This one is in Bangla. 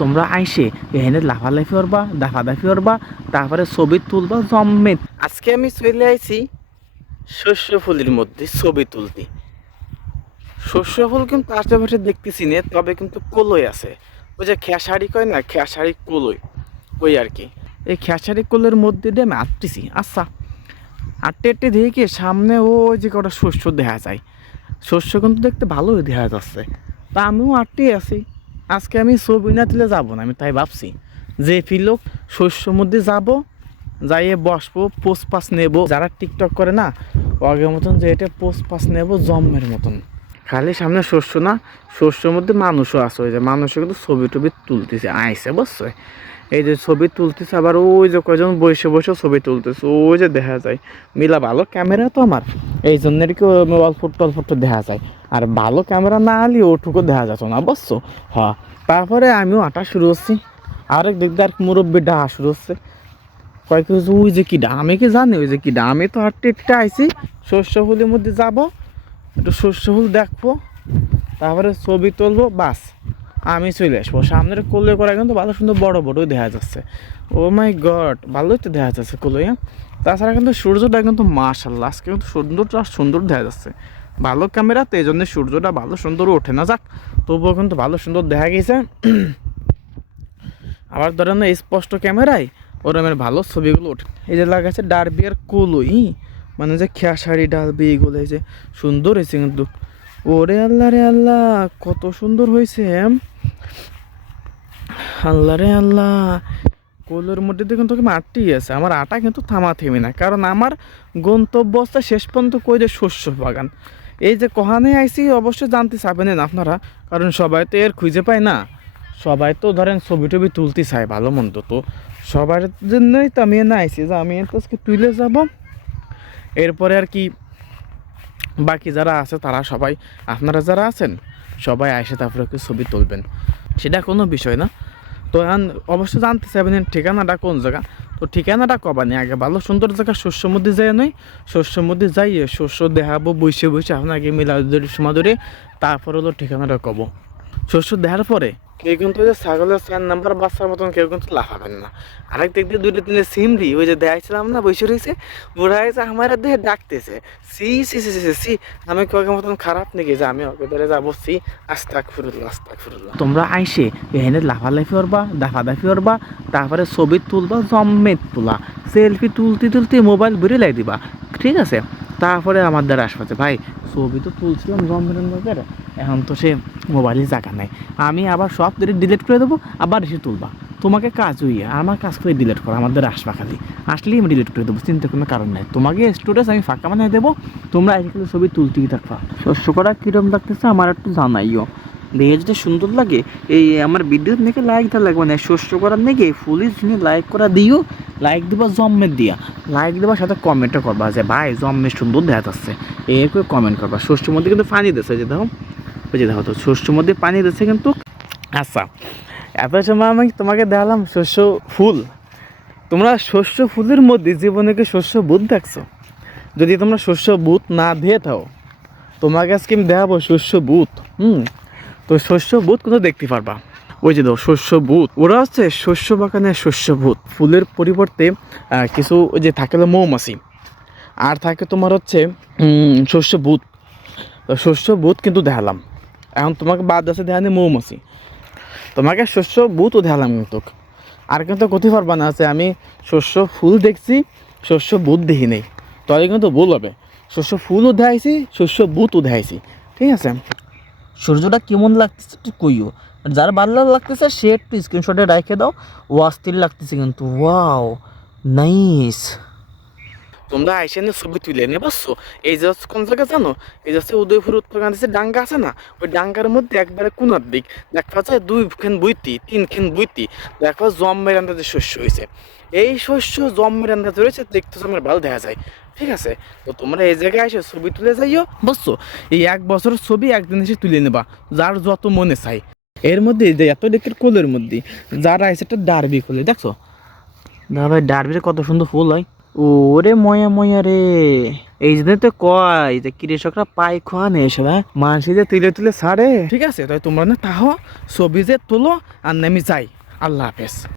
তোমরা আইসে এখানে লাফালাফি করবা দাফাদাফি করবা তারপরে ছবি তুলবা জম্মেত। আজকে আমি চলে আইছি শস্য ফুলের মধ্যে ছবি তুলতে। শস্য ফুল কিন্তু আশেপাশে দেখতেছি না, তবে কিন্তু কলই আছে। ওই যে খেসারি কয় না, খেসারি কলই ওই আর কি। এই খেসারি কলের মধ্যে দিয়ে আমি আটতেছি। আচ্ছা, আটতে আটতে দেখি সামনে ওই যে কটা শস্য দেখা যায়। শস্য কিন্তু দেখতে ভালোই দেখা যাচ্ছে, তা আমিও আটতেই আছি। আজকে আমি ছবি না তুলে যাবো না, আমি তাই ভাবছি যে ফিলোক শস্যর মধ্যে যাব, যাইয়ে বসবো, পোস্ট পাস নেবো। যারা টিকটক করে না আগের মতন যে এটা পোস্ট পাস নেবো জম্মের মতন। খালি সামনে শস্য না, শস্যের মধ্যে মানুষও আছে। ওই যে মানুষও কিন্তু ছবি টবি তুলতেছে আইসে, বুঝছো? এই যে ছবি তুলতেছে, আবার ওই যে কয়জন বসে বসে ছবি তুলতেছে, ওই যে দেখা যায়। মিলা ভালো ক্যামেরা তো আমার, এই জন্য আর কি অল্প টল্প দেখা যায়। আর ভালো ক্যামেরা না হলে ওটুকু দেখা যেত না, বুঝছো? হ্যাঁ, তারপরে আমিও আটা শুরু করছি। আরেক দিক দিয়ে আর মুরব্বী ডাহা শুরু হচ্ছে। কয়েক ওই যে কিডা, আমি কি জানি ওই যে কিডা। আমি তো হাঁটতে হাঁটতে আইসি, শস্য ফুলের মধ্যে যাব, একটু শস্য ফুল দেখবো, তারপরে ছবি তুলবো, বাস আমি চলে আসবো। সামনের কোলে করা কিন্তু ভালো সুন্দর বড় বড়ই দেখা যাচ্ছে। ও মাই গড, ভালোই তো দেখা যাচ্ছে কোলে। তাছাড়া কিন্তু সূর্যটা কিন্তু মাশাআল্লাহ আজকে কিন্তু সুন্দরটা সুন্দর দেখা যাচ্ছে। ভালো ক্যামেরা তো এই জন্য সূর্যটা ভালো সুন্দর ওঠে না, যাক তবুও কিন্তু ভালো সুন্দর দেখা গেছে। আবার ধরেন স্পষ্ট ক্যামেরায় ওরমের ভালো ছবিগুলো ওঠে। এই যে লাগাচ্ছে ডারবি আর কলই, মানে যে খেসারি ডালবি, এগুলো এই যে সুন্দর হয়েছে কিন্তু। ওরে আল্লাহ রে আল্লাহ, কত সুন্দর হয়েছে। আল্লাহ রে আল্লাহ, কোলের মধ্যে দেখুন তোকে আটটি আছে। আমার আটা কিন্তু থামা থেমে না, কারণ আমার গন্তব্যস্থা শেষ পর্যন্ত কই যে শস্য বাগান। এই যে কহানে আইসি অবশ্যই জানতে চাবেন না আপনারা, কারণ সবাই তো এর খুঁজে পায় না। সবাই তো ধরেন ছবি টবি তুলতে চায় ভালো মন্দ, তো সবার জন্যই তো আমি না আইসি যে আমি তো আজকে তুলে যাব। এরপরে আর কি বাকি যারা আছে তারা সবাই, আপনারা যারা আছেন সবাই আইসে তারপরে একটু ছবি তুলবেন, সেটা কোনো বিষয় না। তো এখন অবশ্যই জানতে চাইবেন ঠিকানাটা কোন জায়গা। তো ঠিকানাটা কবানি আগে ভালো সুন্দর জায়গা শস্যর মধ্যে যাই নয়, শস্যর মধ্যে যাইয়ে শস্য দেখাবো বসে বসে আপনাকে মিলাদের সময় ধরে, তারপর হলো ঠিকানাটা কব। শস্য দেখার পরে কেউ কিন্তু ওই যে ছাগলের 4 নাম্বার বাচ্চার মতন কেউ কিন্তু লাফাবেন না। আরেক দিক দিয়ে 2-3 সিমরি ওই যে দেখাইছিলাম না বসে রয়েছে, ওরা এসে আমার দেহে ডাকতেছে সি সি সি সি সি। আমি কয়েক মতন খারাপ নাকি যে আমি ওকে ধরে যাবো সি, আস্তাগফিরুল্লাহ আস্তাগফিরুল্লাহ। তোমরা আইসে এখানে লাফালাফি করবা দাফাদাফি করবা, তারপরে ছবি তুলবা জম্মেত তোলা, সেলফি তুলতে তুলতে মোবাইল বেরিয়ে লাই দিবা, ঠিক আছে? তারপরে আমার দ্বারা আসবে ভাই ছবি তো তুলছিলাম জম্মের, এখন তো সে মোবাইলে জায়গা নেই, আমি আবার সব ডিলিট করে দেবো, আবার এসে তুলবা। তোমাকে কাজ হইয়া আমার কাজ করে ডিলিট করা, আমাদের আসবা খালি আসলেই আমি ডিলিট করে দেবো, চিন্তা কোনো কারণ নাই। তোমাকে স্টোরেজ আমি ফাঁকা বানিয়ে দেবো, তোমরা এখানে ছবি তুলতেই থাকবা। শস্য করা কীরকম লাগতেছে আমার একটু জানাইও, দেখে যদি সুন্দর লাগে এই আমার ভিডিওর নাকি লাইক দেওয়া লাগবে না, শস্য করার নাকি ফুলিশ যিনি লাইক করা দিও, লাইক দেবা জম্মের দিয়া, লাইক দেবার সাথে কমেন্টও করবা যে ভাই জম্মের সুন্দর দেখা যাচ্ছে, এর করে কমেন্ট করবা। শস্যের মধ্যে কিন্তু পানি দিচ্ছে, যে দেখো ওই যে দেখো তো শস্যের মধ্যে পানি দিচ্ছে কিন্তু। আচ্ছা, এত সময় আমি তোমাকে দেখালাম শস্য ফুল, তোমরা শস্য ফুলের মধ্যে জীবনে কি শস্য বুধ দেখছো? যদি তোমরা শস্য বুধ না দিয়ে থাও, তোমাকে আজকে আমি দেখাবো শস্য বুধ। তো শস্য বুধ কোথাও দেখতে পারবা, ওই যে দাও শস্য বুধ, ওরা হচ্ছে শস্য বাগানে শস্য বুধ। ফুলের পরিবর্তে কিছু ওই যে থাকে মৌমাছি, আর থাকে তোমার হচ্ছে শস্য বুধ। শস্য বুধ কিন্তু দেখালাম, এখন তোমাকে বাদ আছে দেখানি মৌমাছি, তোমাকে শস্য বুধও দেখালাম কিন্তু। আর কিন্তু কোথায় পারবা না আছে আমি শস্য ফুল দেখছি শস্য বুধ দেখি নেই, তাহলে কিন্তু ভুল হবে। শস্য ফুলও দেখাইছি শস্য বুধও দেখাইছি, ঠিক আছে? সূর্যটা কেমন লাগতেছে একটু কইও, যার ভালো লাগতেছে সে একটু স্ক্রিনশটে রেখে দাও। ও অস্থির লাগতেছে কিন্তু, ওয়াও নাইস। তোমরা আইসে নিয়ে ছবি তুলে নিয়ে পারছো। এই যে কোন জায়গা জানো, এই যে উদয়পুর উত্তর গান্ধী ডাঙ্গা আছে না, ওই ডাঙ্গার মধ্যে একবারে কোনার দিক দেখা যায় 2 খেন বইতি 3 খেন বইতি দেখো জম্মের আন্দাজে শস্য হয়েছে। এই শস্য জম্মের আন্দাজে রয়েছে, দেখতে জম্মের ভালো দেখা যায়, ঠিক আছে? তো তোমরা এই জায়গায় এসে ছবি তুলে যাইও, বুঝছো? এই 1 বছরের ছবি একদিন এসে তুলে নেবা, যার যত মনে চাই। এর মধ্যে যে এত ডেকের কোলের মধ্যে যারা আছে একটা ডারবি কোলে, দেখছো না ভাই ডারবির কত সুন্দর ফুল হয়। ওরে ময়া ময়া রে, এই জন্য তো কয় যে কৃষকরা পায় খোয়া নেই এসব, হ্যাঁ মানুষ যে তুলে তুলে ছাড়ে। ঠিক আছে তাই তোমরা না তাহ ছবি যে তোলো আর নেমে যাই। আল্লাহ হাফেজ।